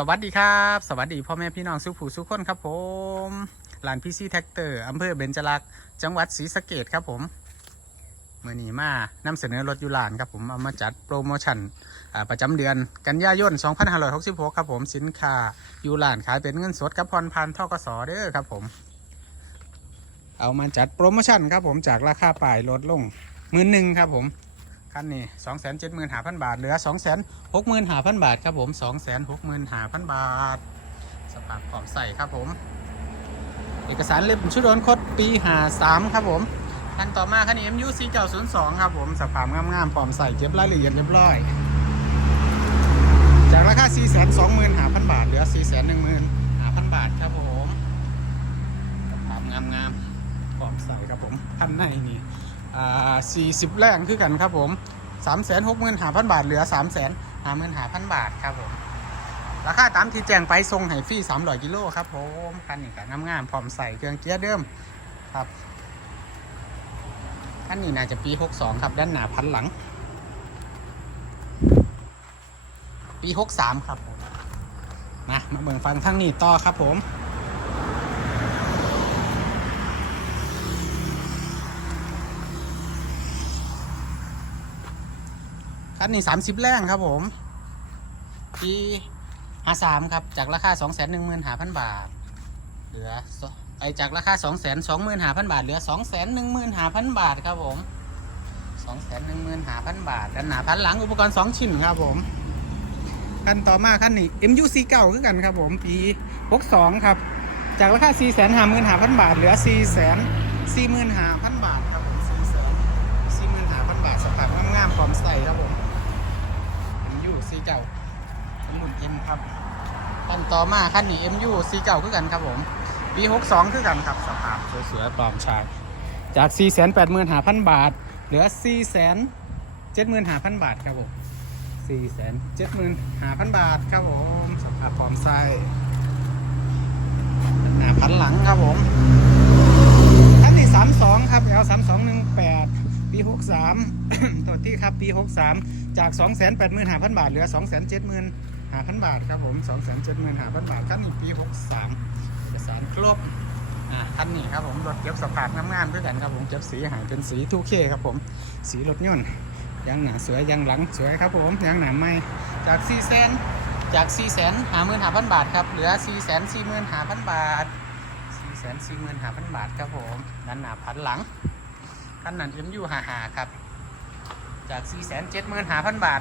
สวัสดีครับ สวัสดีพ่อแม่พี่น้องสุผู้สุคนครับผมลานพีซีแท็กเตอร์อำเภอเบญจลักษ์จังหวัดศรีสะเกดครับผมเมื่อนี้มานำเสนอรถยูลานครับผมเอามาจัดโปรโมชั่นประจำเดือนกันยายน 2566 ครับผมสินค้ายูลานขายเป็นเงินสดกับพรพันทอกสเด้อครับผม เอามาจัดโปรโมชั่นครับผมจากราคาป้ายลดลงหมื่นหนึ่งครับผม คันนี้สองแสนเจ็ดหมื่นห้าพันบาท เหลือสองแสนหกหมื่นห้าพันบาทครับผมสองแสนหกหมื่นห้าพันบาท สภาพพร้อมใส่ครับผม เอกสารเล่มชุดโอนคดปีหาสามครับผมคันต่อมาคันนี้ MU C 9 0 2ครับผมสภาพงามๆพร้อมใส่เก็บรายละเอียดเรียบร้อย จากราคา 4 2 5 0 0 0 บาท เหลือ 4 1 5 0 0 0 บาทครับผมสภาพงามๆพร้อมใส่ครับผมคันในนี่ 40 แรงคือกันครับผม 3 6 5 0 0 0 บาท เหลือ 3 5 5 0 0 0 บาทครับผม ราคาตามที่แจ้งไปทรงให้ฟรี300กิโลครับผมคันนี้ก็งามๆพร้อมใส่เครื่องเกียร์เดิมครับคันนี้น่าจะปี 62 ครับ ด้านหน้าพันหลัง ปี 63 ครับผมมามาเบิ่งฟังทั้งนี้ต่อครับผม คันนี้สามสิบแรงครับผมปีห้าสามครับ จากราคาสองแสนหนึ่งหมื่นห้าพันบาท เหลือไอจากราคาสองแสนสองหมื่นห้าพันบาท เหลือสองแสนหนึ่งหมื่นห้าพันบาทครับผมสองแสนหนึ่งหมื่นห้าพันบาทด้านหน้าพันหลังอุปกรณ์สองชิ้นครับผมคันต่อมาคันนี้ MUC เก่าคือกันครับผมปีหกสองครับ จากราคาสี่แสนห้าหมื่นห้าพันบาท เหลือสี่แสนสี่หมื่นห้าพันบาทครับผมสี่แสนสี่หมื่นห้าพันบาทสภาพงามๆพร้อมใสครับผม เก่าสมุนเอ็มครับคันต่อมาคันนี้ MU สีเก่าคือกันครับผมปี62คือกันครับสภาพสวยๆปลอมชายจาก485,000บาท เหลือ475,000บาทครับผม475,000บาทครับผมสภาพพร้อมใส่หน้าพันหลังครับผมคันนี้32ครับ L 3218ปี63 ตัวที่ครับปี 63 จาก 285,000 บาท เหลือ 275,000 บาทครับผม 275,000 บาทคันนี้ปี 63เอกสารครบอ่าคันนี้ครับผมรถเก็บสภาพงามๆด้วยกันครับผมเก็บสีหายเป็นสีทูเคครับผมสีรถยนต์ยางหนาสวยยางหลังสวยครับผมยางหนาไม่จาก4แสนจาก4แสนห้าหมื่นห้าพันบาทครับเหลือ4แสนสี่หมื่นห้าพันบาท4แสนสี่หมื่นห้าพันบาทครับผมด้านหน้าพันหลังคันนั้น MU หาหาครับ จาก 4 7 5 0 0 0 บาท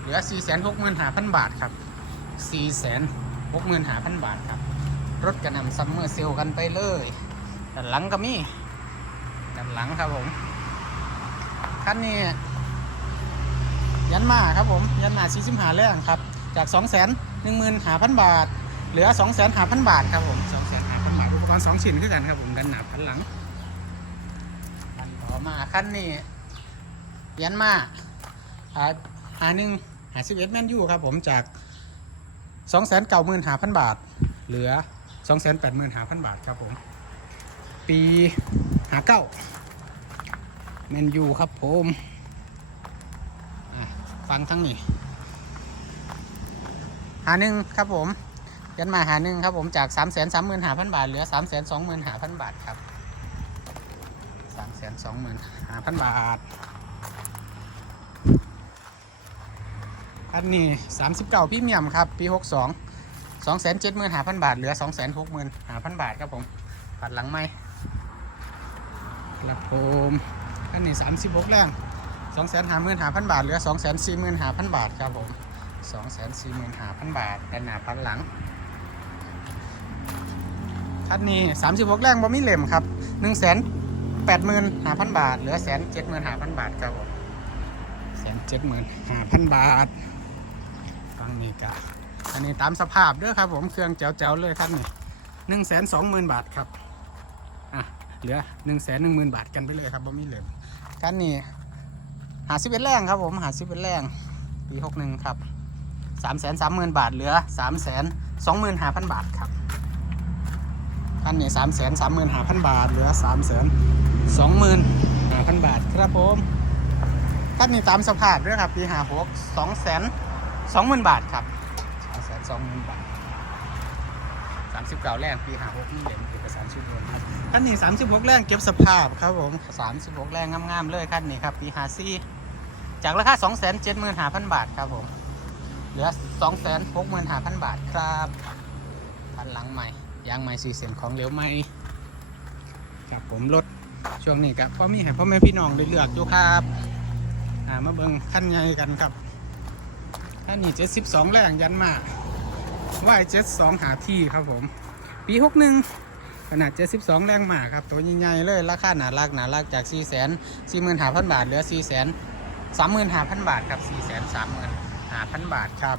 เหลือ 4 6 5 0 0 0 บาทครับ 4 6 5 0 0 0 บาทครับ รถกระนำซัมเมอร์เซลกันไปเลย ด้านหลังก็มี ด้านหลังครับผม คันนี้ ยันมาครับผม ยันมา45แรงครับ จาก 2 1 5 0 0 0 บาท เหลือ 2 5 0 0 0 บาทครับผม 2 5 0 0 0 บาท อุปกรณ์ 2 ชิ้นคือกันครับผมด้านหนาพันหลังคันต่อมาคันนี้ ยันมาหาหาหนึ่งหาสิบเอ็ดแมนยูครับผมจากสองแสนเก้าหมื่นหาพันบาท เหลือสองแสนแปดหมื่นหาพันบาทครับผม ปีหาเก้าแมนยูครับผมฟังทั้งนี้หาหนึ่งครับผมยันมาหาหนึ่งครับผมจากสามแสนสามหมื่นหาพันบาท เหลือสามแสนสองหมื่นหาพันบาทครับสามแสนสองหมื่นหาพันบาท คันนี้สามสิบเก้าพรีเมียมครับปีหกสองสองแสนเจ็ดหมื่นห้าพันบาทเหลือสองแสนหกหมื่นห้าพันบาทครับผมปัดหลังไม่ครับผมคันนี้สามสิบหกแรงสองแสนห้าหมื่นห้าพันบาทเหลือสองแสนสี่หมื่นห้าพันบาทครับผมสองแสนสี่หมื่นห้าพันบาทด้านหน้าพันหลังคันนี้สามสิบหกแรงบ่มีเหล่มครับหนึ่งแสนแปดหมื่นห้าพันบาทเหลือแสนเจ็ดหมื่นห้าพันบาทครับผมแสนเจ็ดหมื่นห้าพันบาท งนี่กะอันนี้ตามสภาพเด้อครับ ผมเครื่องแจ๋วๆเลยครับนี่หนึ่งแสนสองหมื่นบาทครับอะเหลือหนึ่งแสนหนึ่งหมื่นบาทกันไปเลยครับบ่มีเหลือกันนี่หาสิบเอ็ดแรงครับผมหาสิบเอ็ดแรงปีหกหนึ่งครับสามแสนสามหมื่นบาทเหลือสามแสนสองหมื่นห้าพันบาทครับคันนี้สามแสนสามหมื่นห้าพันบาทเหลือสามแสนสองหมื่นห้าพันบาทครับผมท่านนี้ตามสภาพด้วยครับปีหาหกสองแสน สองหมื่นบาทครับสองแสนสองหมื่นบาท39แรงปี56นี่เหรียญเอกสารชุดรวมครับคันนี้36แรงเก็บสภาพครับผม36แรงงามๆเลยคันนี้ครับปี54จากราคา275,000บาทครับผมเหลือ265,000บาทครับพันหลังใหม่ยางใหม่สีเสียนของเหลวใหม่ครับผมรถช่วงนี้ครับพ่อมีให้พ่อแม่พี่น้องได้เลือกอยู่ครับอ่ามาเบิ่งขั้นใหญ่กันครับ อันนี้เจ็ดสิบสองแรงยันมากว่ายเจ็ดสองหาที่ครับผม ปีหกหนึ่งขนาดเจ็ดสิบสองแรงมากครับ ตัวใหญ่ๆเลย ราคาหนาลักหนาลักจากสี่แสนสี่หมื่นห้าพันบาท เหลือสี่แสนสามหมื่นห้าพันบาทครับสี่แสนสามหมื่นห้าพันบาทครับ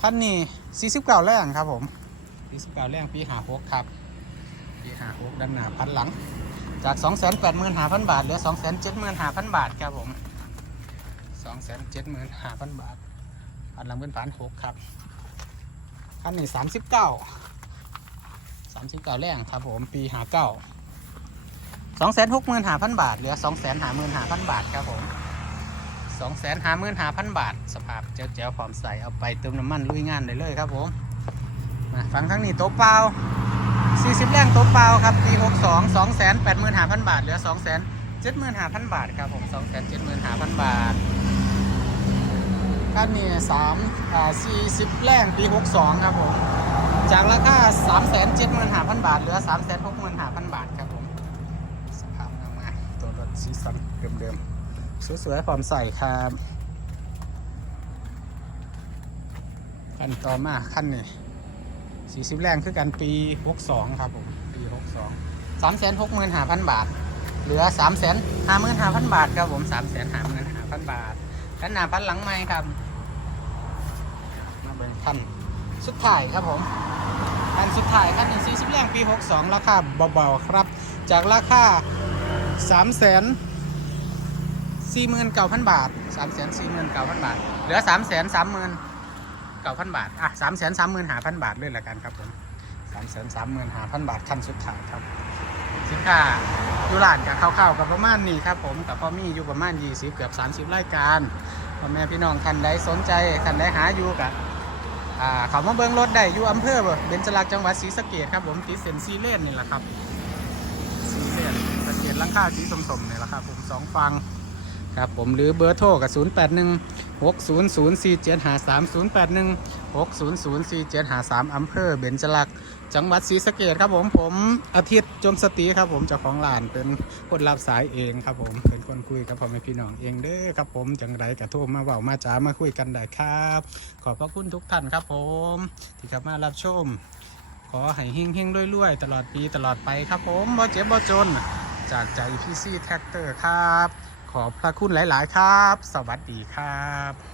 ท่านนี้สี่สิบเก้าแรงครับผมสี่สิบเก้าแรงปีหาหกครับปีหาหกด้านหน้าพันหลังจากสองแสนแปดหมื่นห้าพันบาท เหลือสองแสนเจ็ดหมื่นห้าพันบาทครับผมสองแสนเจ็ดหมื่นห้าพันบาท อันลังเป็นฝานหกครับคันนี้สามสิบเก้าสามสิบเก้าแรงครับผมปีหาเก้าสองแสนหกหมื่นหาพันบาท เหลือสองแสนหาหมื่นหาพันบาทครับผมสองแสนหาหมื่นหาพันบาท สภาพเจ้าเจ้าผอมใสเอาไปเติมน้ำมันลุยงานเลยเลยครับผมมาฟังครั้งนี้โต๊ะเปล่าสี่สิบแรงโต๊ะเปล่าครับปีหกสองสองแสนแปดหมื่นหาพันบาท เหลือสองแสนเจ็ดหมื่นหาพันบาทครับผมสองแสนเจ็ดหมื่นหาพันบาทันนี่สามสี่สิบแรงปีหกสองครับผมจากราคาสามแสนเจ็ดหมื่นห้าพันบาทเหลือสามแสนหกหมื่นห้าพันบาทครับผมสภาพงามๆตัวรถซีซันเดิมๆสวยๆพร้อมใส่ครับขั้นต่อมาขั้นนี่สี่สิบแรงคือกันปีหกสองครับผมปีหกสองสามแสนหกหมื่นห้าพันบาท เหลือสามแสนห้าหมื่นห้าพันบาทครับผมสามแสนห้าหมื่นห้าพันบาทด้านหน้าพันหลังไหม้ครับ เบิ่งขั้นสุดท้ายครับผมอันสุดท้ายคันหนึ่ง40แรงปี 62 ราคาเบาๆครับ จากราคา3 4 9 0 0 0 บาท 3 4 9 0 0 0 บาท เหลือ 3 3 9 0 0 0 บาท อะ 3 3 5 0 0 0 บาทเลยละกันครับผม 3 3 5 0 0 0 บาทคันสุดท้ายครับ สินค้าอยู่ร้านกับข้าวๆกับประมาณนี้ครับผมกับพ่อมี่อยู่ประมาณ20เกือบ 30 รายการพ่อแม่พี่น้องคันใดสนใจคันใดหาอยู่กับ อ่าเขามาเบิ้งรถได้อยู่อำเภอเบญจรักษ์จังหวัดศรีสะเกดครับผมติดเซนซีเลนนี่แหละครับซีเลนสะเกดลังค่าสีสมๆนี่แหละครับผมสองฟัง ครับผมหรือเบอร์โทรกับ 0 8 1 6 0 0 4 7 5 3 0 8 1 6 0 0 4 7 5 3อำเภอเบญจรักษ์จังหวัดศรีสะเกดครับผมผมอาทิตย์จมสตรีครับผมเจ้าของร้านเป็นคนรับสายเองครับผมเป็นคนคุยกับพ่อแม่พี่น้องเองเด้อครับผมจังไรกระโทรมาเบามาจ้ามาคุยกันได้ครับ ขอบพระคุณทุกท่านครับผม ที่เข้ามารับชม ขอให้เฮงเฮงรวยๆ ตลอดปีตลอดไปครับผมบ่เจ็บบ่จน จากใจพี่ซี่แท็กเตอร์ครับ ขอบพระคุณหลาย ๆ ครับ สวัสดีครับ